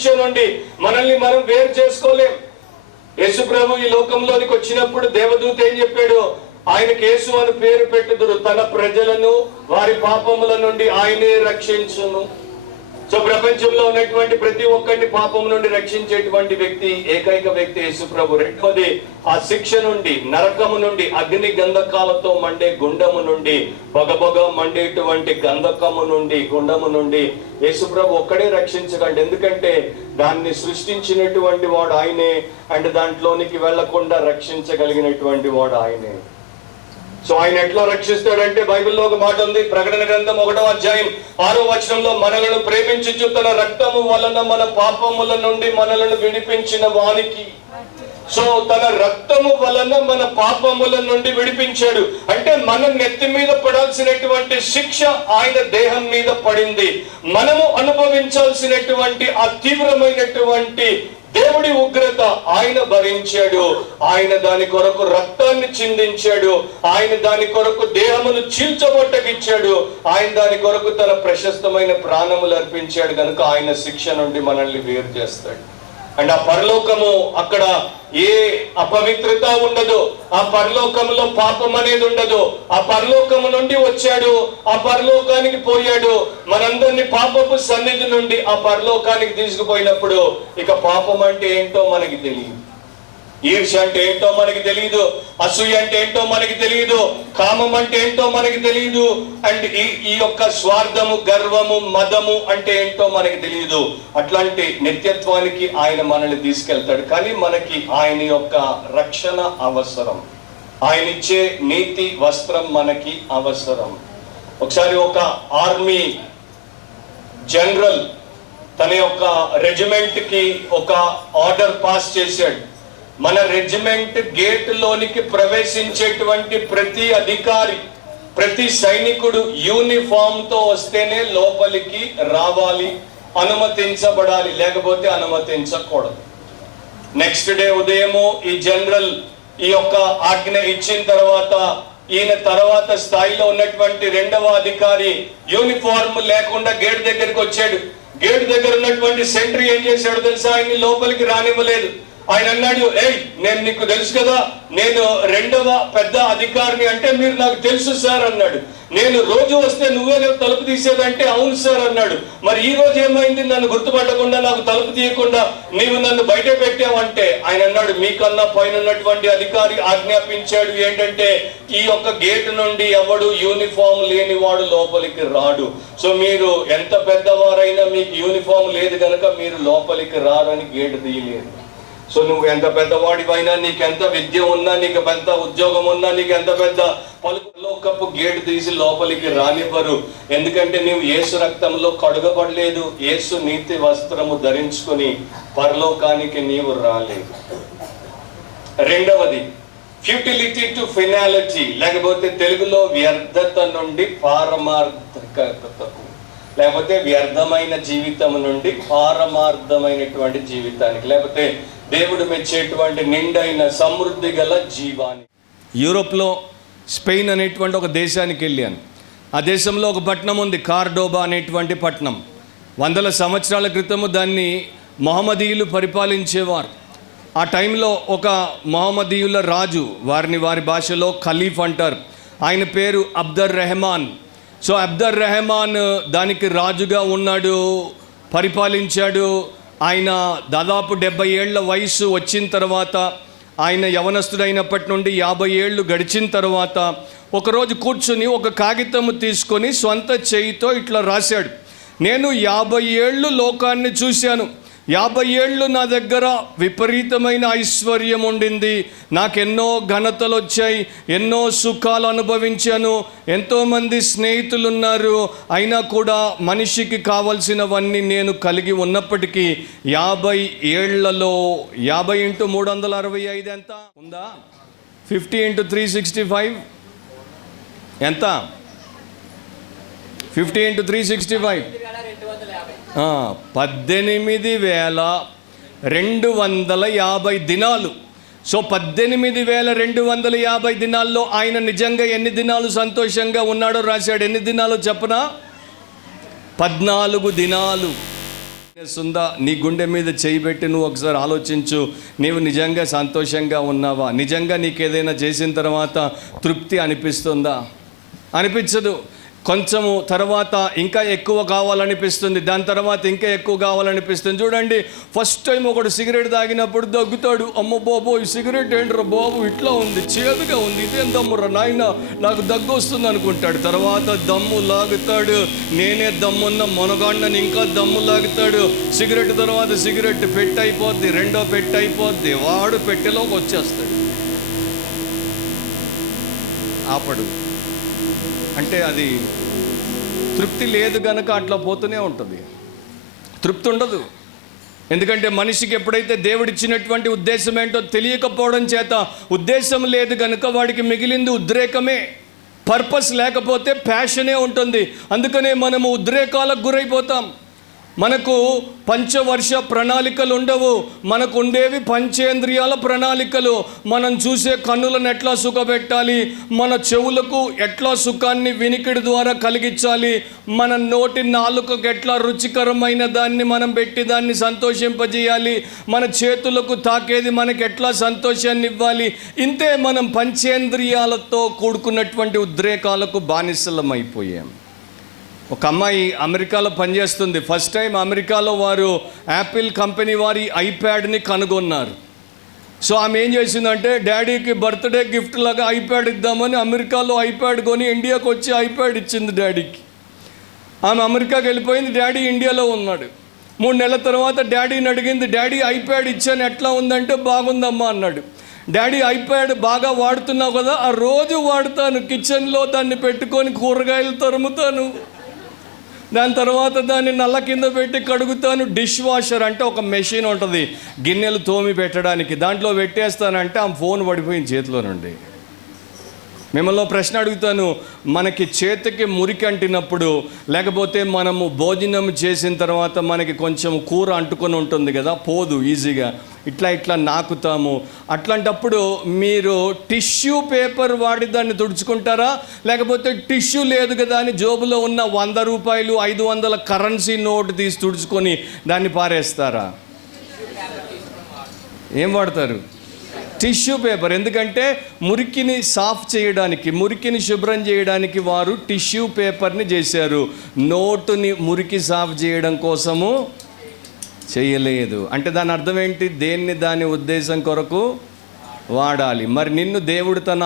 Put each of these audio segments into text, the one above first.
శిక్ష నుండి మనల్ని మనం వేరు చేసుకోలేం. యేసు ప్రభు ఈ లోకంలోనికి వచ్చినప్పుడు దేవదూత ఏం చెప్పాడు? ఆయనకి యేసు అని పేరు పెట్టుదురు, తన ప్రజలను వారి పాపముల నుండి ఆయనే రక్షించును. సో ప్రపంచంలో ఉన్నటువంటి ప్రతి ఒక్కరిని పాపం నుండి రక్షించేటువంటి వ్యక్తి, ఏకైక వ్యక్తి యేసు ప్రభు. రెండవది, ఆ శిక్ష నుండి, నరకము నుండి, అగ్ని గంధకాలతో మండే గుండము నుండి, పొగ మండేటువంటి గంధకము నుండి, గుండము నుండి యేసు ప్రభు ఒక్కడే రక్షించగలడు. ఎందుకంటే దాన్ని సృష్టించినటువంటి వాడు ఆయనే, అండ్ దాంట్లోనికి వెళ్లకుండా రక్షించగలిగినటువంటి వాడు ఆయనే. సో ఆయన ఎట్లా రక్షిస్తాడంటే, బైబిల్లో ఒక మాట ఉంది, ప్రకటన గ్రంథం 1వ అధ్యాయం 6వ వచనంలో, మనలను ప్రేమించుచు తన రక్తము వలన మన పాపముల నుండి మనలను విడిపించిన వానికి. సో తన రక్తము వలన మన పాపముల నుండి విడిపించాడు. అంటే మన నెత్తి మీద పడాల్సినటువంటి శిక్ష ఆయన దేహం మీద పడింది. మనము అనుభవించాల్సినటువంటి ఆ తీవ్రమైనటువంటి దేవుడి ఉగ్రత ఆయన భరించాడు. ఆయన దాని కొరకు రక్తాన్ని చిందించాడు. ఆయన దాని కొరకు దేహమును చీల్చబొట్టగిచ్చాడు. ఆయన దాని కొరకు తన ప్రశస్తమైన ప్రాణములు అర్పించాడు. కనుక ఆయన శిక్ష నుండి మనల్ని వేరు చేస్తాడు. అండ్ ఆ పరలోకము, అక్కడ ఏ అపవిత్రత ఉండదు. ఆ పరలోకములో పాపం అనేది ఉండదు. ఆ పరలోకము నుండి వచ్చాడు, ఆ పరలోకానికి పోయాడు. మనందరినీ పాపపు సన్నిధి నుండి ఆ పరలోకానికి తీసుకుపోయినప్పుడు ఇక పాపం అంటే ఏంటో మనకి తెలియదు. ఈర్ష్య అంటే ఏంటో మనకి తెలియదు. అసూయ అంటే ఏంటో మనకి తెలియదు. కామం అంటే ఏంటో మనకి తెలియదు. అండ్ ఈ యొక్క స్వార్థము, గర్వము, మదము అంటే ఏంటో మనకి తెలియదు. అట్లాంటి నిత్యత్వానికి ఆయన మనల్ని తీసుకెళ్తాడు. కానీ మనకి ఆయన యొక్క రక్షణ అవసరం. ఆయన ఇచ్చే నీతి వస్త్రం మనకి అవసరం. ఒకసారి ఒక ఆర్మీ జనరల్ తన యొక్క రెజిమెంట్ కి ఒక ఆర్డర్ పాస్ చేశాడు. మన రెజిమెంట్ గేట్ లోనికి ప్రవేశించేటువంటి ప్రతి అధికారి, ప్రతి సైనికుడు యూనిఫామ్ తో వస్తేనే లోపలికి రావాలి, అనుమతించబడాలి, లేకపోతే అనుమతించకూడదు. నెక్స్ట్ డే ఉదయము ఈ జనరల్ ఈ యొక్క ఆజ్ఞ ఇచ్చిన తర్వాత, ఈయన తర్వాత స్థాయిలో ఉన్నటువంటి రెండవ అధికారి యూనిఫామ్ లేకుండా గేట్ దగ్గరికి వచ్చాడు. గేట్ దగ్గర ఉన్నటువంటి సెంట్రీ ఏం చేశాడు తెలుసా? ఆయన్ని లోపలికి రానివ్వలేదు. ఆయన అన్నాడు, ఏయ్ నేను నీకు తెలుసు కదా, నేను రెండవ పెద్ద అధికారిని. అంటే మీరు నాకు తెలుసు సార్ అన్నాడు. నేను రోజు వస్తే నువ్వే తలుపు తీసేదంటే అవును సార్ అన్నాడు. మరి ఈ రోజు ఏమైంది? నన్ను గుర్తుపట్టకుండా, నాకు తలుపు తీయకుండా నీవు నన్ను బయట పెట్టావంటే ఆయన అన్నాడు, మీకన్నా పైన ఉన్నటువంటి అధికారి ఆజ్ఞాపించాడు ఏంటంటే ఈ యొక్క గేటు నుండి ఎవడు యూనిఫామ్ లేని వాడు లోపలికి రాడు. సో మీరు ఎంత పెద్దవారైనా మీకు యూనిఫామ్ లేదు కనుక మీరు లోపలికి రారని గేటు తీయలేదు. సో నువ్వు ఎంత పెద్దవాడివైనా, నీకు ఎంత విద్య ఉన్నా, నీకు ఎంత ఉద్యోగం ఉన్నా, నీకు ఎంత పెద్ద పలుకపు గేటు తీసి లోపలికి రానివ్వరు. ఎందుకంటే నీవు యేసు రక్తంలో కడుగబడలేదు, యేసు నీతి వస్త్రము ధరించుకొని పరలోకానికి నీవు రాలేదు. రెండవది, ఫ్యూటిలిటీ టు ఫినాలిటీ, లేకపోతే తెలుగులో వ్యర్థత నుండి పారమార్థకతకు, లేకపోతే వ్యర్థమైన జీవితం నుండి పారమార్థమైనటువంటి జీవితానికి, లేకపోతే దేవుడు మెచ్చేటువంటి నిండైన సమృద్ధి గల జీవాన్ని. యూరోప్లో స్పెయిన్ అనేటువంటి ఒక దేశానికి వెళ్ళాను. ఆ దేశంలో ఒక పట్టణం ఉంది, కార్డోబా అనేటువంటి పట్టణం. 100 సంవత్సరాల క్రితము దాన్ని మొహమ్మదీయులు పరిపాలించేవారు. ఆ టైంలో ఒక మొహమ్మదీయుల రాజు, వారిని వారి భాషలో ఖలీఫ్ అంటారు. ఆయన పేరు అబ్దర్ రెహమాన్. సో అబ్దర్ రెహమాన్ దానికి రాజుగా ఉన్నాడు, పరిపాలించాడు. ఆయన దాదాపు 70 ఏళ్ల వయసు వచ్చిన తర్వాత, ఆయన యవనస్తుడైనప్పటి నుండి 50 ఏళ్ళు గడిచిన తర్వాత ఒకరోజు కూర్చుని ఒక కాగితము తీసుకొని సొంత చేయితో ఇట్లా రాశాడు, నేను 50 ఏళ్ళు లోకాన్ని చూశాను, 50 ఏళ్ళు నా దగ్గర విపరీతమైన ఐశ్వర్యం ఉండింది, నాకెన్నో ఘనతలు వచ్చాయి, ఎన్నో సుఖాలు అనుభవించాను, ఎంతోమంది స్నేహితులు ఉన్నారు, అయినా కూడా మనిషికి కావలసినవన్నీ నేను కలిగి ఉన్నప్పటికీ 50 ఏళ్లలో 50 × 365 ఎంత ఉందా? 50 × 365 ఎంత? 50 × 365 18,250 దినాలు. సో 18,250 దినాల్లో ఆయన నిజంగా ఎన్ని దినాలు సంతోషంగా ఉన్నాడో రాశాడు. ఎన్ని దినాలు చెప్పనా? 14 దినాలు. సుందా నీ గుండె మీద చేయి పెట్టి నువ్వు ఒకసారి ఆలోచించు. నీవు నిజంగా సంతోషంగా ఉన్నావా? నిజంగా నీకు ఏదైనా చేసిన తర్వాత తృప్తి అనిపిస్తుందా? అనిపించదు. కొంచెము తర్వాత ఇంకా ఎక్కువ కావాలనిపిస్తుంది, దాని తర్వాత ఇంకా ఎక్కువ కావాలనిపిస్తుంది. చూడండి, ఫస్ట్ టైం ఒకడు సిగరెట్ తాగినప్పుడు దగ్గుతాడు. అమ్మ బాబు, ఈ సిగరెట్ ఏంట్రా బాబు ఇట్లా ఉంది, చేదుగా ఉంది, ఇదేం దమ్మురా నాయన, నాకు దగ్గు వస్తుంది అనుకుంటాడు. తర్వాత దమ్ము లాగుతాడు. నేనే దమ్మున్న మొనగాండని ఇంకా దమ్ము లాగుతాడు. సిగరెట్ తర్వాత సిగరెట్ పెట్టి అయిపోద్ది, రెండో పెట్టి అయిపోద్ది, వాడు పెట్టెలోకి వచ్చేస్తాడు. ఆపడు. అంటే అది తృప్తి లేదు గనక అట్లా పోతూనే ఉంటుంది. తృప్తి ఉండదు. ఎందుకంటే మనిషికి ఎప్పుడైతే దేవుడిచ్చినటువంటి ఉద్దేశం ఏంటో తెలియకపోవడం చేత ఉద్దేశం లేదు కనుక వాడికి మిగిలింది ఉద్రేకమే. పర్పస్ లేకపోతే ప్యాషనే ఉంటుంది. అందుకనే మనము ఉద్రేకాలకు గురైపోతాం. మనకు పంచవర్ష ప్రణాళికలు ఉండవు, మనకు ఉండేవి పంచేంద్రియాల ప్రణాళికలు. మనం చూసే కన్నులను ఎట్లా సుఖపెట్టాలి, మన చెవులకు ఎట్లా సుఖాన్ని వినికిడి ద్వారా కలిగించాలి, మన నోటి నాలుకకు ఎట్లా రుచికరమైన దాన్ని మనం పెట్టి దాన్ని సంతోషింపజేయాలి, మన చేతులకు తాకేది మనకి ఎట్లా సంతోషాన్ని ఇవ్వాలి. ఇంతే మనం పంచేంద్రియాలతో కూడుకున్నటువంటి ఉద్రేకాలకు బానిసలం అయిపోయాం. ఒక అమ్మాయి అమెరికాలో పనిచేస్తుంది. ఫస్ట్ టైం అమెరికాలో వారు యాపిల్ కంపెనీ వారి ఐప్యాడ్ని కనుగొన్నారు. సో ఆమె ఏం చేసిందంటే, డాడీకి బర్త్డే గిఫ్ట్ లాగా ఐప్యాడ్ ఇద్దామని అమెరికాలో ఐప్యాడ్ కొని ఇండియాకి వచ్చి ఐప్యాడ్ ఇచ్చింది డాడీకి. ఆమె అమెరికాకి వెళ్ళిపోయింది, డాడీ ఇండియాలో ఉన్నాడు. 3 నెలల తర్వాత డాడీని అడిగింది, డాడీ ఐప్యాడ్ ఇచ్చాను ఎట్లా ఉందంటే, బాగుందమ్మా అన్నాడు. డాడీ ఐప్యాడ్ బాగా వాడుతున్నావు కదా? ఆ రోజు వాడుతాను, కిచెన్లో దాన్ని పెట్టుకొని కూరగాయలు తరుముతాను, దాని తర్వాత దాన్ని నల్ల కింద పెట్టి కడుగుతాను. డిష్ వాషర్ అంటే ఒక మెషిన్ ఉంటుంది గిన్నెలు తోమి పెట్టడానికి, దాంట్లో పెట్టేస్తానంటే ఆ ఫోన్ పడిపోయింది చేతిలో నుండి. మిమ్మల్ని ప్రశ్న అడుగుతాను, మనకి చేతికి మురికి అంటినప్పుడు, లేకపోతే మనము భోజనం చేసిన తర్వాత మనకి కొంచెం కూర అంటుకొని ఉంటుంది కదా, పోదు ఈజీగా, ఇట్లా నాకుతాము. అట్లాంటప్పుడు మీరు టిష్యూ పేపర్ వాడి దాన్ని తుడుచుకుంటారా, లేకపోతే టిష్యూ లేదు కదా అని జోబులో ఉన్న 100 రూపాయలు 500 కరెన్సీ నోట్ తీసి తుడుచుకొని దాన్ని పారేస్తారా? ఏం వాడతారు? Tissue paper. ఎందుకంటే మురికిని సాఫ్ చేయడానికి, మురికిని శుభ్రం చేయడానికి వారు టిష్యూ పేపర్ని చేశారు. నోటుని మురికి సాఫ్ చేయడం కోసము చేయలేదు. అంటే దాని అర్థం ఏంటి? దేన్ని దాని ఉద్దేశం కొరకు వాడాలి. మరి నిన్ను దేవుడు తన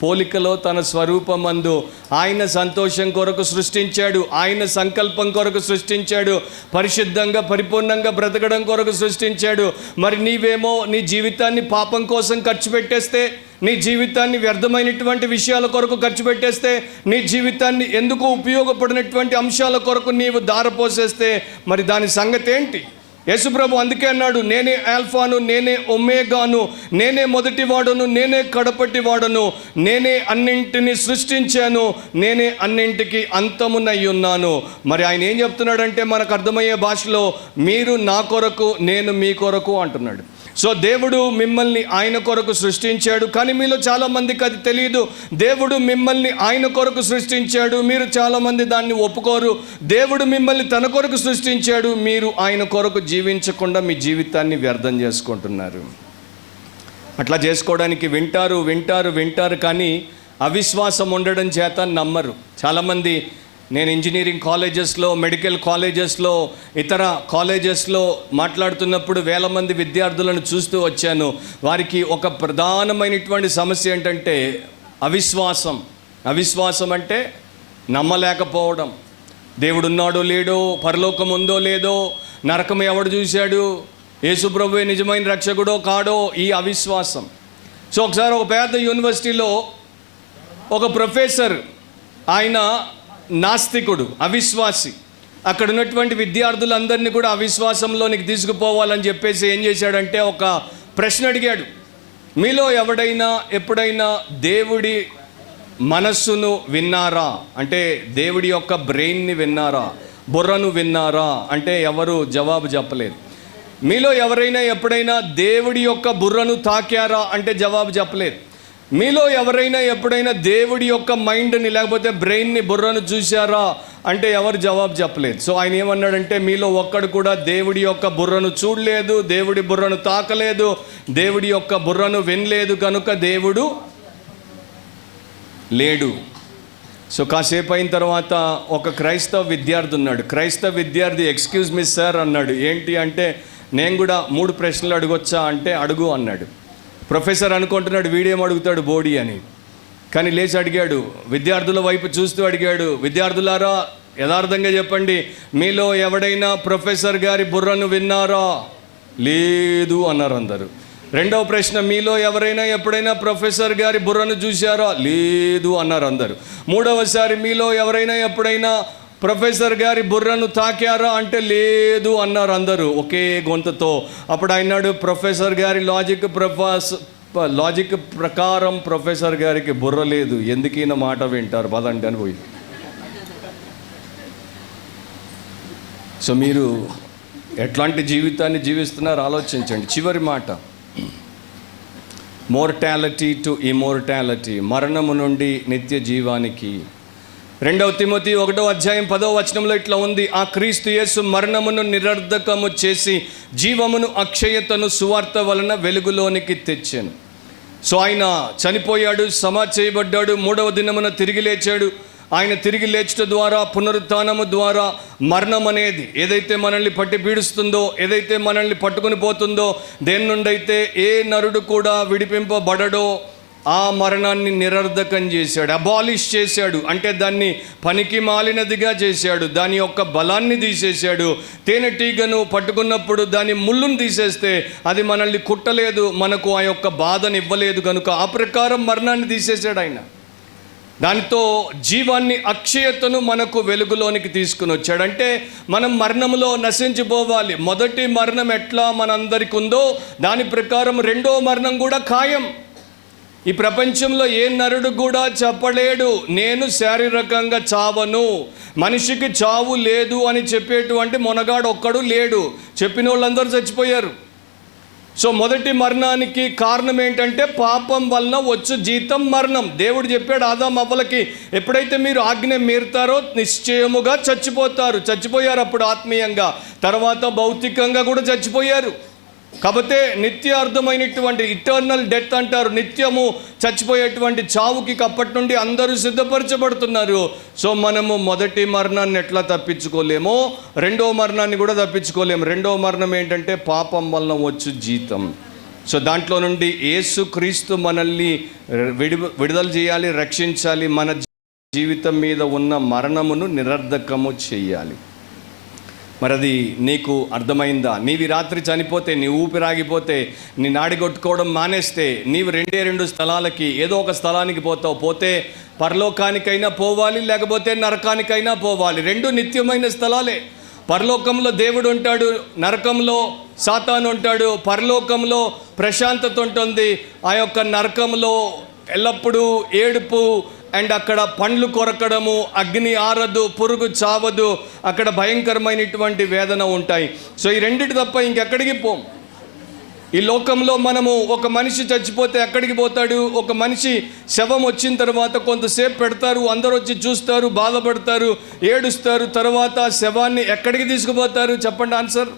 పోలికలో తన స్వరూపమందు ఆయన సంతోషం కొరకు సృష్టించాడు, ఆయన సంకల్పం కొరకు సృష్టించాడు, పరిశుద్ధంగా పరిపూర్ణంగా బ్రతకడం కొరకు సృష్టించాడు. మరి నీవేమో నీ జీవితాన్ని పాపం కోసం ఖర్చు పెట్టేస్తే, నీ జీవితాన్ని వ్యర్థమైనటువంటి విషయాల కొరకు ఖర్చు పెట్టేస్తే, నీ జీవితాన్ని ఎందుకు ఉపయోగపడినటువంటి అంశాల కొరకు నీవు దారపోసేస్తే మరి దాని సంగతి ఏంటి? యేసుప్రభు అందుకే అన్నాడు, నేనే ఆల్ఫాను, నేనే ఒమేగాను, నేనే మొదటివాడను, నేనే కడపటివాడను, నేనే అన్నింటిని సృష్టించాను, నేనే అన్నింటికి అంతమునై ఉన్నాను. మరి ఆయన ఏం చెప్తున్నాడంటే మనకు అర్థమయ్యే భాషలో, మీరు నా కొరకు, నేను మీ కొరకు అంటున్నాడు. సో దేవుడు మిమ్మల్ని ఆయన కొరకు సృష్టించాడు, కానీ మీలో చాలామందికి అది తెలియదు. దేవుడు మిమ్మల్ని ఆయన కొరకు సృష్టించాడు, మీరు చాలామంది దాన్ని ఒప్పుకోరు. దేవుడు మిమ్మల్ని తన కొరకు సృష్టించాడు, మీరు ఆయన కొరకు జీవించకుండా మీ జీవితాన్ని వ్యర్థం చేసుకుంటున్నారు. అట్లా చేసుకోవడానికి వింటారు కానీ అవిశ్వాసం ఉండడం చేత నమ్మరు. చాలామంది నేను ఇంజనీరింగ్ కాలేజెస్లో, మెడికల్ కాలేజెస్లో, ఇతర కాలేజెస్లో మాట్లాడుతున్నప్పుడు వేల మంది విద్యార్థులను చూస్తూ వచ్చాను. వారికి ఒక ప్రధానమైనటువంటి సమస్య ఏంటంటే అవిశ్వాసం. అవిశ్వాసం అంటే నమ్మలేకపోవడం. దేవుడు ఉన్నాడో లేడో, పరలోకం ఉందో లేదో, నరకం ఎవడు చూశాడు, యేసుప్రభువే నిజమైన రక్షకుడో కాడో, ఈ అవిశ్వాసం. సో ఒకసారి ఒక పెద్ద యూనివర్సిటీలో ఒక ప్రొఫెసర్, ఆయన నాస్తికుడు, అవిశ్వాసి. అక్కడ ఉన్నటువంటి విద్యార్థులందరినీ కూడా అవిశ్వాసంలోనికి తీసుకుపోవాలని చెప్పేసి ఏం చేశాడంటే ఒక ప్రశ్న అడిగాడు. మీలో ఎవడైనా ఎప్పుడైనా దేవుడి మనస్సును విన్నారా అంటే, దేవుడి యొక్క బ్రెయిన్ని విన్నారా, బుర్రను విన్నారా అంటే ఎవరు జవాబు చెప్పలేదు. మీలో ఎవరైనా ఎప్పుడైనా దేవుడి యొక్క బుర్రను తాకారా అంటే జవాబు చెప్పలేదు. మీలో ఎవరైనా ఎప్పుడైనా దేవుడి యొక్క మైండ్ని లేకపోతే బ్రెయిన్ని, బుర్రను చూశారా అంటే ఎవరు జవాబు చెప్పలేదు. సో ఆయన ఏమన్నాడంటే, మీలో ఒక్కడు కూడా దేవుడి యొక్క బుర్రను చూడలేదు, దేవుడి బుర్రను తాకలేదు, దేవుడి యొక్క బుర్రను వినలేదు, కనుక దేవుడు లేడు. సో కాసేపు అయిన తర్వాత ఒక క్రైస్తవ విద్యార్థి ఉన్నాడు. క్రైస్తవ విద్యార్థి ఎక్స్క్యూజ్ మీ సార్ అన్నాడు. ఏంటి అంటే, నేను కూడా 3 ప్రశ్నలు అడగొచ్చా అంటే అడుగు అన్నాడు. ప్రొఫెసర్ అనుకుంటున్నాడు వీడేం అడుగుతాడు బోడీ అని, కానీ లేచి అడిగాడు. విద్యార్థుల వైపు చూస్తూ అడిగాడు, విద్యార్థులారా యథార్థంగా చెప్పండి, మీలో ఎవడైనా ప్రొఫెసర్ గారి బుర్రను విన్నారా? లేదు అన్నారు అందరూ. రెండవ ప్రశ్న, మీలో ఎవరైనా ఎప్పుడైనా ప్రొఫెసర్ గారి బుర్రను చూశారా? లేదు అన్నారు అందరూ. మూడవసారి, మీలో ఎవరైనా ఎప్పుడైనా ప్రొఫెసర్ గారి బుర్రను తాకారా అంటే లేదు అన్నారు అందరూ ఒకే గొంతుతో. అప్పుడు అన్నాడు, ప్రొఫెసర్ గారి లాజిక్ ప్రకారం ప్రొఫెసర్ గారికి బుర్ర లేదు, ఎందుకైనా మాట వింటారు పదండి అని పోయి. సో మీరు ఎట్లాంటి జీవితాన్ని జీవిస్తున్నారు ఆలోచించండి. చివరి మాట, మోర్టాలిటీ టు ఇమోర్టాలిటీ, మరణము నుండి నిత్య జీవానికి. 2 తిమోతి 1:10 ఇట్లా ఉంది, ఆ క్రీస్తు యేసు మరణమును నిరర్ధకము చేసి జీవమును అక్షయతను సువార్త వలన వెలుగులోనికి తెచ్చాను. సో ఆయన చనిపోయాడు, సమాధి చేయబడ్డాడు, 3వ దినమున తిరిగి లేచాడు. ఆయన తిరిగి లేచుట ద్వారా, పునరుత్థానము ద్వారా మరణం అనేది ఏదైతే మనల్ని పట్టి పీడిస్తుందో, ఏదైతే మనల్ని పట్టుకుని పోతుందో, దేని నుండి అయితే ఏ నరుడు కూడా విడిపింపబడడో ఆ మరణాన్ని నిరర్ధకం చేశాడు, అబాలిష్ చేశాడు. అంటే దాన్ని పనికి మాలినదిగా చేశాడు, దాని యొక్క బలాన్ని తీసేశాడు. తేనెటీగను పట్టుకున్నప్పుడు దాని ముళ్ళును తీసేస్తే అది మనల్ని కుట్టలేదు, మనకు ఆ యొక్క బాధను ఇవ్వలేదు, కనుక ఆ ప్రకారం మరణాన్ని తీసేశాడు ఆయన. దానితో జీవాన్ని, అక్షయతను మనకు వెలుగులోనికి తీసుకుని వచ్చాడు. అంటే మనం మరణంలో నశించిపోవాలి. మొదటి మరణం ఎట్లా మనందరికి ఉందో దాని ప్రకారం రెండో మరణం కూడా ఖాయం. ఈ ప్రపంచంలో ఏ నరుడు కూడా చెప్పలేడు నేను శారీరకంగా చావను, మనిషికి చావు లేదు అని చెప్పేటువంటి మొనగాడు ఒక్కడు లేడు. చెప్పిన వాళ్ళందరూ చచ్చిపోయారు. సో మొదటి మరణానికి కారణం ఏంటంటే పాపం వలన వచ్చు జీతం మరణం. దేవుడు చెప్పాడు ఆదాము అవ్వలకి, ఎప్పుడైతే మీరు ఆజ్ఞ మీరుతారో నిశ్చయముగా చచ్చిపోయారు అప్పుడు ఆత్మీయంగా, తర్వాత భౌతికంగా కూడా చచ్చిపోయారు. కాకపోతే నిత్యార్థమైనటువంటి ఇటర్నల్ డెత్ అంటారు, నిత్యము చచ్చిపోయేటువంటి చావుకి అప్పటి నుండి అందరూ సిద్ధపరచబడుతున్నారు. సో మనము మొదటి మరణాన్ని ఎట్లా తప్పించుకోలేమో రెండో మరణాన్ని కూడా తప్పించుకోలేము. రెండో మరణం ఏంటంటే పాపం వలన వచ్చు జీతం. సో దాంట్లో నుండి యేసుక్రీస్తు మనల్ని విడుదల చేయాలి, రక్షించాలి, మన జీవితం మీద ఉన్న మరణమును నిరర్ధకము చేయాలి. మరి అది నీకు అర్థమైందా? నీవి రాత్రి చనిపోతే, నీ ఊపిరాగిపోతే, నీ నాడి కొట్టుకోవడం మానేస్తే నీవు 2 స్థలాలకి, ఏదో ఒక స్థలానికి పోతావు. పోతే పరలోకానికైనా పోవాలి, లేకపోతే నరకానికైనా పోవాలి. 2 నిత్యమైన స్థలాలే. పరలోకంలో దేవుడు ఉంటాడు, నరకంలో సాతాను ఉంటాడు. పరలోకంలో ప్రశాంతత ఉంటుంది, ఆ యొక్క నరకంలో ఎల్లప్పుడూ ఏడుపు అండ్ అక్కడ పండ్లు కొరకడము, అగ్ని ఆరదు, పురుగు చావదు, అక్కడ భయంకరమైనటువంటి వేదన ఉంటాయి. సో ఈ రెండిటి తప్ప ఇంకెక్కడికి పోం. ఈ లోకంలో మనము ఒక మనిషి చచ్చిపోతే ఎక్కడికి పోతాడు? ఒక మనిషి శవం వచ్చిన తర్వాత కొంతసేపు పెడతారు, అందరూ వచ్చి చూస్తారు, బాధపడతారు, ఏడుస్తారు. తర్వాత శవాన్ని ఎక్కడికి తీసుకుపోతారు చెప్పండి? ఆన్సర్,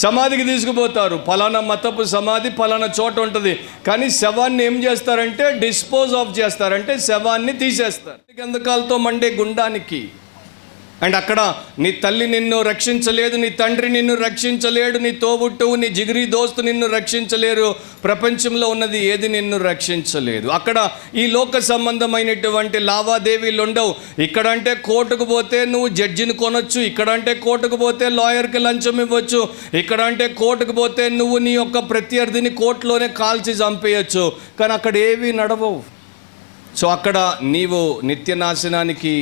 సమాధికి తీసుకుపోతారు. ఫలానా మతపు సమాధి ఫలానా చోట ఉంటుంది, కానీ శవాన్ని ఏం చేస్తారంటే డిస్పోజ్ ఆఫ్ చేస్తారంటే శవాన్ని తీసేస్తారు గంధకాలతో మండే గుండానికి. అండ్ అక్కడ నీ తల్లి నిన్ను రక్షించలేదు, నీ తండ్రి నిన్ను రక్షించలేడు, నీ తోబుట్టువు, నీ జిగిరి దోస్తు నిన్ను రక్షించలేరు, ప్రపంచంలో ఉన్నది ఏది నిన్ను రక్షించలేదు. అక్కడ ఈ లోక సంబంధమైనటువంటి లావాదేవీలు ఉండవు. ఇక్కడంటే కోర్టుకు పోతే నువ్వు జడ్జిని కొనొచ్చు, ఇక్కడంటే కోర్టుకు పోతే లాయర్కి లంచం ఇవ్వచ్చు, ఇక్కడంటే కోర్టుకు పోతే నువ్వు నీ యొక్క ప్రత్యర్థిని కోర్టులోనే కాల్చి చంపేయచ్చు, కానీ అక్కడ ఏవి నడవవు. సో అక్కడ నీవు నిత్యనాశనానికి,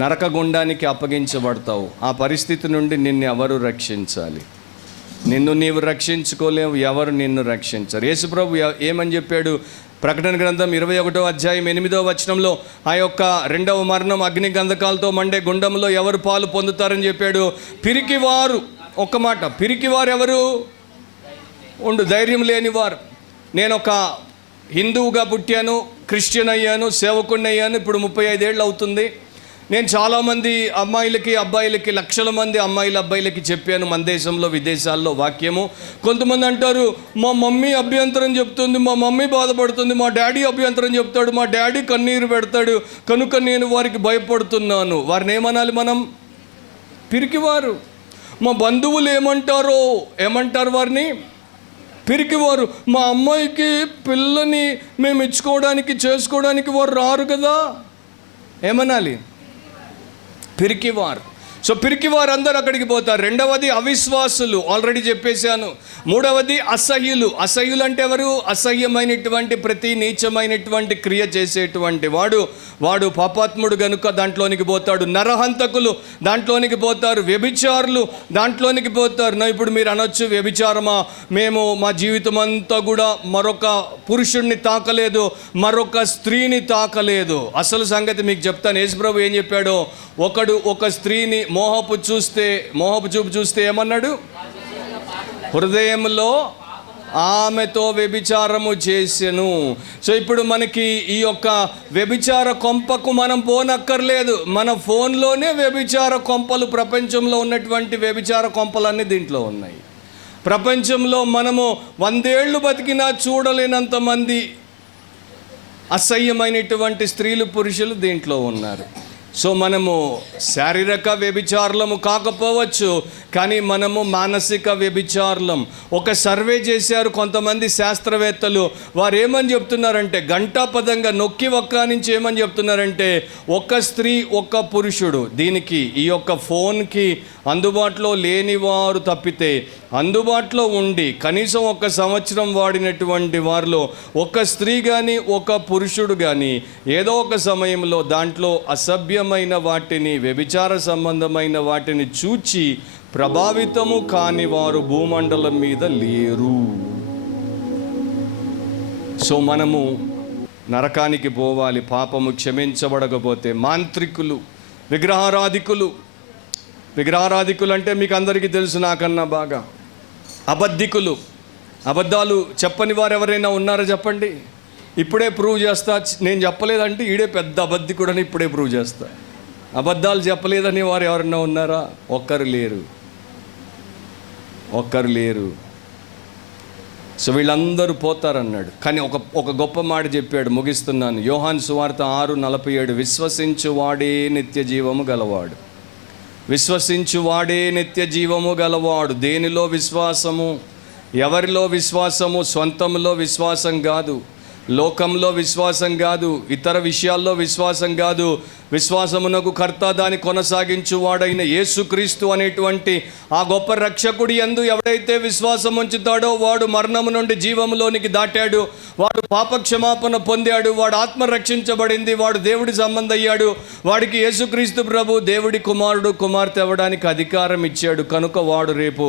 నరకగుండానికి అప్పగించబడతావు. ఆ పరిస్థితి నుండి నిన్ను ఎవరు రక్షించాలి? నిన్ను నీవు రక్షించుకోలేవు, ఎవరు నిన్ను రక్షించరు. యేసుప్రభు ఏమని చెప్పాడు? ప్రకటన గ్రంథం 21:8 ఆ యొక్క రెండవ మరణం అగ్ని గంధకాలతో మండే గుండంలో ఎవరు పాలు పొందుతారని చెప్పాడు? పిరికివారు. ఒక్క మాట, పిరికివారు ఎవరు? ధైర్యం లేనివారు. నేను ఒక హిందువుగా పుట్టాను, క్రిస్టియన్ అయ్యాను, సేవకుడిని అయ్యాను. ఇప్పుడు 35 ఏళ్ళు అవుతుంది. నేను చాలామంది అమ్మాయిలకి అబ్బాయిలకి, లక్షల మంది అమ్మాయిల అబ్బాయిలకి చెప్పాను మన దేశంలో విదేశాల్లో వాక్యము. కొంతమంది అంటారు, మా మమ్మీ అభ్యంతరం చెప్తుంది, మా మమ్మీ బాధపడుతుంది, మా డాడీ అభ్యంతరం చెప్తాడు, మా డాడీ కన్నీరు పెడతాడు, కనుక నేను వారికి భయపడుతున్నాను. వారిని ఏమనాలి మనం? పిరికివారు. మా బంధువులు ఏమంటారు వారిని? పిరికివారు. మా అమ్మాయికి పిల్లని మేము చేసుకోవడానికి వారు రారు కదా, ఏమనాలి? పిరికివారు. సో పిరికివారు అందరూ అక్కడికి పోతారు. రెండవది అవిశ్వాసులు, ఆల్రెడీ చెప్పేశాను. మూడవది అసహ్యులు. అసహ్యులు అంటే ఎవరు? అసహ్యమైనటువంటి ప్రతి నీచమైనటువంటి క్రియ చేసేటువంటి వాడు పాపాత్ముడు గనుక దాంట్లోనికి పోతాడు. నరహంతకులు దాంట్లోనికి పోతారు. వ్యభిచారులు దాంట్లోనికి పోతారు. ఇప్పుడు మీరు అనొచ్చు, వ్యభిచారమా? మేము మా జీవితం అంతా కూడా మరొక పురుషుడిని తాకలేదు, మరొక స్త్రీని తాకలేదు. అసలు సంగతి మీకు చెప్తాను. యేసుప్రభు ఏం చెప్పాడో, ఒకడు ఒక స్త్రీని మోహపు చూపు చూస్తే ఏమన్నాడు? హృదయంలో ఆమెతో వ్యభిచారము చేసెను. సో ఇప్పుడు మనకి ఈ యొక్క వ్యభిచార కొంపకు మనం పోనక్కర్లేదు. మన ఫోన్లోనే వ్యభిచార కొంపలు, ప్రపంచంలో ఉన్నటువంటి వ్యభిచార కొంపలన్నీ దీంట్లో ఉన్నాయి. ప్రపంచంలో మనము 100 ఏళ్ళు బతికినా చూడలేనంత మంది అసహ్యమైనటువంటి స్త్రీలు, పురుషులు దీంట్లో ఉన్నారు. సో మనము శారీరక వ్యభిచారులము కాకపోవచ్చు, కానీ మనము మానసిక వ్యభిచారులం. ఒక సర్వే చేశారు కొంతమంది శాస్త్రవేత్తలు. వారు ఏమని చెప్తున్నారంటే, గంటాపదంగా నొక్కి ఒక్క నుంచి ఏమని చెప్తున్నారంటే, ఒక స్త్రీ ఒక పురుషుడు, దీనికి ఈ యొక్క ఫోన్కి అందుబాటులో లేని వారు తప్పితే, అందుబాటులో ఉండి కనీసం 1 సంవత్సరం వాడినటువంటి వారిలో ఒక స్త్రీ కానీ ఒక పురుషుడు కానీ ఏదో ఒక సమయంలో దాంట్లో అసభ్యమైన వాటిని, వ్యభిచార సంబంధమైన వాటిని చూచి ప్రభావితము కాని వారు భూమండలం మీద లేరు. సో మనము నరకానికి పోవాలి పాపము క్షమించబడకపోతే. మాంత్రికులు, విగ్రహారాధికులు అంటే మీకు అందరికీ తెలుసు నాకన్నా బాగా. అబద్ధికులు, అబద్ధాలు చెప్పని వారు ఎవరైనా ఉన్నారా చెప్పండి? ఇప్పుడే ప్రూవ్ చేస్తా. నేను చెప్పలేదంటే ఈడే పెద్ద అబద్ధికుడని ఇప్పుడే ప్రూవ్ చేస్తా. అబద్ధాలు చెప్పలేదని వారు ఎవరైనా ఉన్నారా? ఒక్కరు లేరు. సో వీళ్ళందరూ పోతారన్నాడు. కానీ ఒక గొప్ప మాట చెప్పాడు, ముగిస్తున్నాను. యోహాను సువార్త 6:47, విశ్వసించువాడే నిత్య జీవము గలవాడు. విశ్వసించువాడే నిత్య జీవము గలవాడు. దేనిలో విశ్వాసము? ఎవరిలో విశ్వాసము? స్వంతంలో విశ్వాసం కాదు, లోకంలో విశ్వాసం కాదు, ఇతర విషయాల్లో విశ్వాసం కాదు. విశ్వాసమునకు కర్త, దాన్ని కొనసాగించువాడైన యేసుక్రీస్తు అనేటువంటి ఆ గొప్ప రక్షకుడి యందు ఎవడైతే విశ్వాసం ఉంచుతాడో వాడు మరణము నుండి జీవములోనికి దాటాడు, వాడు పాపక్షమాపణ పొందాడు, వాడు ఆత్మ రక్షించబడింది, వాడు దేవుడి సంబంధయ్యాడు. వాడికి యేసుక్రీస్తు ప్రభు దేవుడి కుమారుడు, కుమార్తె అవ్వడానికి అధికారం ఇచ్చాడు. కనుక వాడు రేపు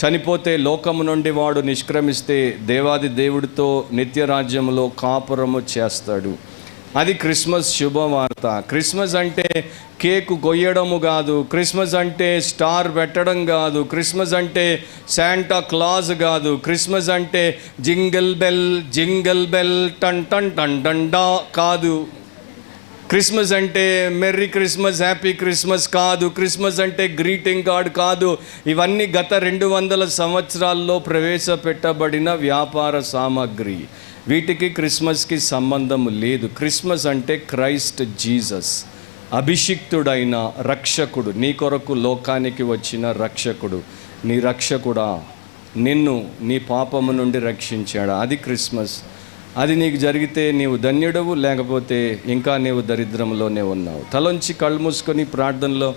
చనిపోతే లోకము నుండి వాడు నిష్క్రమిస్తే దేవాది దేవుడితో నిత్యరాజ్యములో కాపురము చేస్తాడు. అది క్రిస్మస్ శుభవార్త. క్రిస్మస్ అంటే కేకు కొయ్యడము కాదు, క్రిస్మస్ అంటే స్టార్ పెట్టడం కాదు, క్రిస్మస్ అంటే శాంటా క్లాజ్ కాదు, క్రిస్మస్ అంటే జింగిల్ బెల్ టన్ టన్ టన్ డండా కాదు. క్రిస్మస్ అంటే మెర్రీ క్రిస్మస్, హ్యాపీ క్రిస్మస్ కాదు. క్రిస్మస్ అంటే గ్రీటింగ్ కార్డ్ కాదు. ఇవన్నీ గత 200 సంవత్సరాల్లో ప్రవేశపెట్టబడిన వ్యాపార సామాగ్రి. వీటికి క్రిస్మస్కి సంబంధం లేదు. క్రిస్మస్ అంటే క్రైస్ట్ జీసస్, అభిషిక్తుడైన రక్షకుడు, నీ కొరకు లోకానికి వచ్చిన రక్షకుడు. నీ రక్షకుడా, నిన్ను నీ పాపము నుండి రక్షించాడా? అది క్రిస్మస్. అది నీకు జరిగితే నీవు ధన్యుడవు, లేకపోతే ఇంకా నీవు దరిద్రంలోనే ఉన్నావు. తలొంచి కళ్ళు మూసుకొని ప్రార్థనలో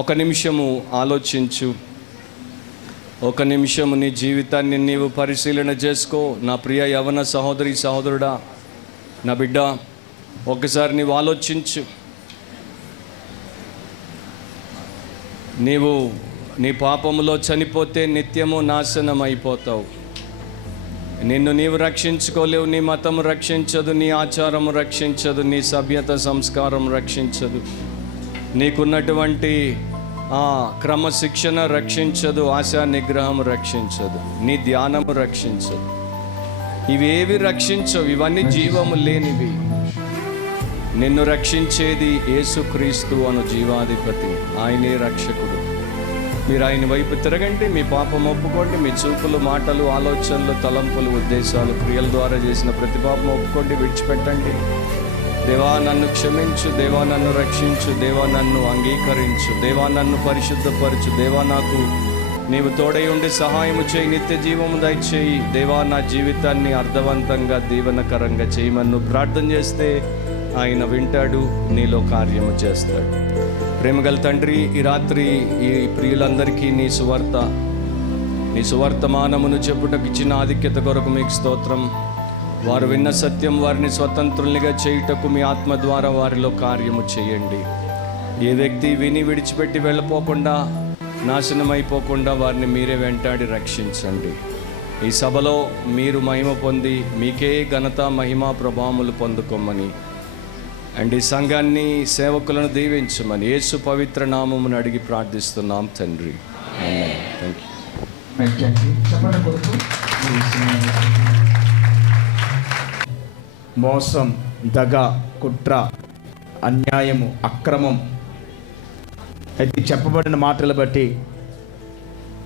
1 నిమిషము ఆలోచించు. 1 నిమిషము నీ జీవితాన్ని నీవు పరిశీలన చేసుకో. నా ప్రియ యవన సహోదరి, సహోదరుడా, నా బిడ్డ, ఒకసారి నీవు ఆలోచించు. నీవు నీ పాపములో చనిపోతే నిత్యము నాశనం అయిపోతావు. నిన్ను నీవు రక్షించుకోలేవు. నీ మతం రక్షించదు, నీ ఆచారం రక్షించదు, నీ సభ్యత సంస్కారం రక్షించదు, నీకున్నటువంటి క్రమశిక్షణ రక్షించదు, ఆశా నిగ్రహం రక్షించదు, నీ ధ్యానము రక్షించదు. ఇవేవి రక్షించవు, ఇవన్నీ జీవము లేనివి. నిన్ను రక్షించేది యేసుక్రీస్తు అను జీవాధిపతి, ఆయనే రక్షకుడు. మీరు ఆయన వైపు తిరగండి, మీ పాపం ఒప్పుకోండి, మీ చూపులు, మాటలు, ఆలోచనలు, తలంపులు, ఉద్దేశాలు, క్రియల ద్వారా చేసిన ప్రతి పాపం ఒప్పుకోండి, విడిచిపెట్టండి. దేవా నన్ను క్షమించు, దేవా నన్ను రక్షించు, దేవా నన్ను అంగీకరించు, దేవా నన్ను పరిశుద్ధపరచు, దేవా నాకు నీవు తోడై ఉండి సహాయము చేయి, నిత్య జీవము దయచేయి, దేవా నా జీవితాన్ని అర్థవంతంగా దీవెనకరంగా చేయమని ప్రార్థన చేస్తే ఆయన వింటాడు, నీలో కార్యము చేస్తాడు. ప్రేమగల తండ్రి, ఈ రాత్రి ఈ ప్రియులందరికీ నీ సువర్తమానమును చెప్పుటకు ఇచ్చిన ఆధిక్యత కొరకు మీకు స్తోత్రం. వారు విన్న సత్యం వారిని స్వతంత్రులుగా చేయుటకు మీ ఆత్మ ద్వారా వారిలో కార్యము చేయండి. ఏ వ్యక్తి విని విడిచిపెట్టి వెళ్ళపోకుండా, నాశనమైపోకుండా వారిని మీరే వెంటాడి రక్షించండి. ఈ సభలో మీరు మహిమ పొంది మీకే ఘనత, మహిమ, ప్రభావములు పొందుకోమని అండ్ ఈ సంఘాన్ని, సేవకులను దీవించమని యేసు పవిత్ర నామమును అడిగి ప్రార్థిస్తున్నాం తండ్రి. మోసం, దగ, కుట్ర, అన్యాయము, అక్రమం అయితే చెప్పబడిన మాటలు బట్టి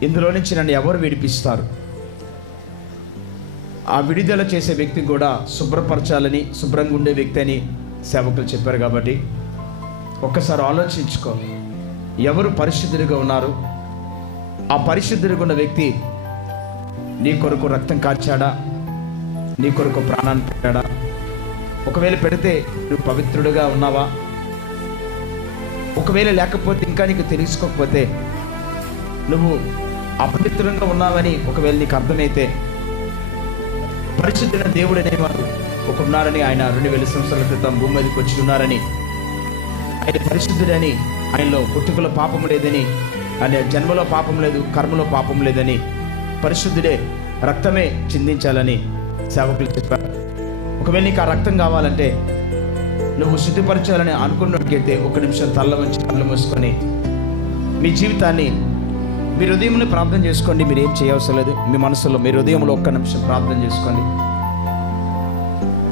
ఇందులో నుంచి నన్ను ఎవరు విడిపిస్తారు? ఆ విడుదల చేసే వ్యక్తి కూడా శుభ్రపరచాలని, శుభ్రంగా ఉండే వ్యక్తి అని సేవకులు చెప్పారు. కాబట్టి ఒక్కసారి ఆలోచించుకో, ఎవరు పరిశుద్ధుడిగా ఉన్నారు? ఆ పరిశుద్ధుడిగా ఉన్న వ్యక్తి నీ కొరకు రక్తం కార్చాడా? నీ కొరకు ప్రాణాన్ని పెట్టాడా? ఒకవేళ పెడితే నువ్వు పవిత్రుడిగా ఉన్నావా? ఒకవేళ లేకపోతే, ఇంకా నీకు తెలుసుకోకపోతే, నువ్వు అపవిత్రంగా ఉన్నావని ఒకవేళ నీకు అర్థమైతే, పరిశుద్ధుడైన దేవుడు అనేవాడు ఒకడున్నారని, ఆయన 2000 సంవత్సరాల క్రితం భూమి మీదకి వచ్చి ఉన్నారని, ఆయన పరిశుద్ధుడని, ఆయనలో పుట్టుకలో పాపం లేదని, ఆయన జన్మలో పాపం లేదు, కర్మలో పాపం లేదని, పరిశుద్ధుడే రక్తమే చిందించాలని సేవకులు చెప్పారు. ఒకవేళ నీకు ఆ రక్తం కావాలంటే, నువ్వు శుద్ధిపరచాలని అనుకున్నట్లయితే, 1 నిమిషం తల్ల వంచి కళ్ళు మూసుకొని మీ జీవితాన్ని, మీ హృదయంలో ప్రార్థన చేసుకోండి. మీరు ఏం చేయవసరం లేదు. మీ మనసులో, మీ హృదయంలో 1 నిమిషం ప్రార్థన చేసుకోండి.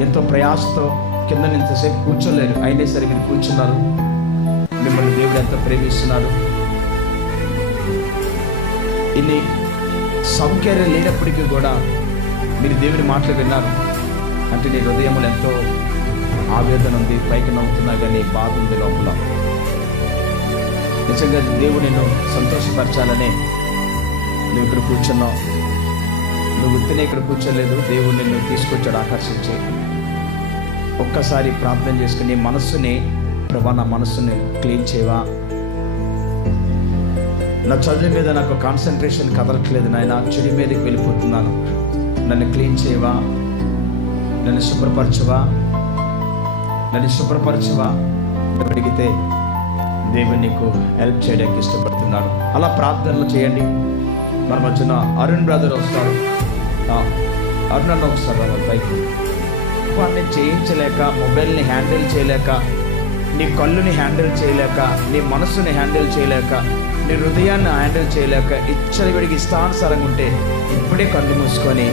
ఎంతో ప్రయాసతో కింద ఇంతసేపు కూర్చోలేరు, అయినా సరే మీరు కూర్చున్నారు. మిమ్మల్ని దేవుడు ఎంతో ప్రేమిస్తున్నారు. ఇన్ని సౌకర్యం లేనప్పటికీ కూడా మీరు దేవుని మాటలు విన్నారు అంటే నీ హృదయంలో ఎంతో ఆవేదన ఉంది, పైకి నవ్వుతున్నా కానీ బాధ ఉంది లోపల. నిజంగా దేవుడు నిన్ను సంతోషపరచాలనే నువ్వు ఇక్కడ కూర్చున్నావు. నువ్వు గుర్తునే ఇక్కడ కూర్చోలేదు, దేవుడు నిన్ను తీసుకొచ్చాడు ఆకర్షించి. ఒక్కసారి ప్రార్థన చేసుకుని మనస్సుని, ప్రభా నా మనస్సుని క్లీన్ చేయవా, నా చదువు మీద నాకు కాన్సన్ట్రేషన్ కదలట్లేదు నాయన, చెడు మీదకి వెళ్ళిపోతున్నాను, నన్ను క్లీన్ చేయవా, నన్ను శుభ్రపరచవా, నన్ను శుభ్రపరచవా అడిగితే దేవుడు నీకు హెల్ప్ చేయడానికి ఇష్టపడుతున్నాడు. అలా ప్రార్థనలు చేయండి. మన మధ్యన అరుణ్ బ్రదర్ వస్తారు. అరుణ్ అన్న ఒకసారి పైకి. వాడిని చేయించలేక, మొబైల్ని హ్యాండిల్ చేయలేక, నీ కళ్ళుని హ్యాండిల్ చేయలేక, నీ మనస్సుని హ్యాండిల్ చేయలేక, నీ హృదయాన్ని హ్యాండిల్ చేయలేక, ఇచ్చడివిడికి ఇష్టానుసారంగా ఉంటే ఇప్పుడే కళ్ళు మూసుకొని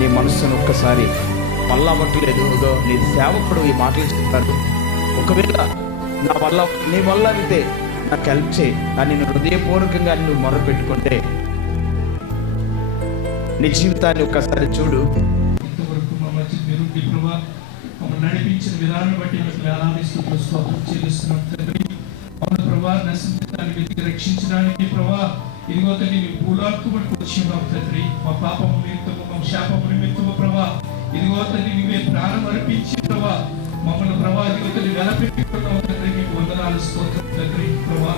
నీ మనస్సును ఒక్కసారి వల్ల అవ్వట్లేదు, నీ సేవకుడు ఈ మాటలు చెప్తాడు. ఒకవేళ నా వల్ల, నీ వల్ల అయితే నాకు హెల్ప్ చేయి అని నేను హృదయపూర్వకంగా నువ్వు మొర పెట్టుకుంటే నీ జీవితాన్ని ఒక్కసారి చూడు. నడిపించిన విధానం బట్టి మీకు వేలాదిస్తూ స్తోత్రం చెల్లిస్తున్నాం తండ్రి. అవును ప్రభా, నశించడానికి, వెతికి రక్షించడానికి ప్రభా, ఇదిగో తండ్రి మీ భూలోకం బట్టి వచ్చినాం తండ్రి. మా పాపము నిమిత్తము, మా శాపము నిమిత్తము ప్రభా, ఇదిగో తండ్రి నీవే ప్రాణం అర్పించి ప్రభా మమ్మల్ని ప్రభా ఇదిగో తండ్రి వెలపెట్టుకున్నావు తండ్రి. మీకు వందనాలు స్తోత్రం తండ్రి. ప్రభా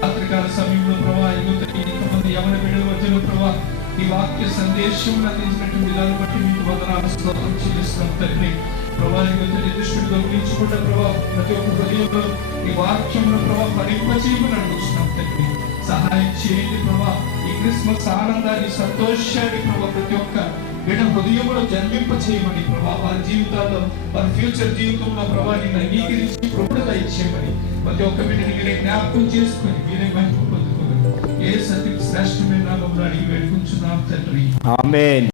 రాత్రికాల సమయంలో ప్రభా ఇదిగో తండ్రి ఇంతమంది యవన బిడ్డల మధ్యలో ప్రభా ఈ వాక్య సందేశం అందించినటువంటి విధానం బట్టి మీకు వందనాలు స్తోత్రం చెల్లిస్తున్నాం తండ్రి. ప్రభా దృష్టిని గమనించుకుంటే ప్రభా ప్రతి ఒక్క హృదయంలో ఈ వాక్యంలో ప్రభా ఫలింపచేయమని అడుగుతున్నాం తండ్రి. సహాయం చేయండి ప్రభా. ఈ క్రిస్మస్ ఆనందాన్ని, సంతోషాన్ని ప్రభా ప్రతి ఒక్క బిడ్డ హృదయంలో జన్మింప చేయమని ప్రభా, వారి జీవితాల్లో, వారి ఫ్యూచర్ జీవితంలో ప్రభా నిన్ను అంగీకరించి ప్రభుత్వ ఇచ్చేయమని ప్రతి ఒక్క బిడ్డని మీరే జ్ఞాపకం చేసుకొని మీరే మహిమ పొందుకోమని ఏ సత్యం శ్రేష్టమైన నామములో అడిగి వేడుకుంటున్నాం తండ్రి. ఆమేన్.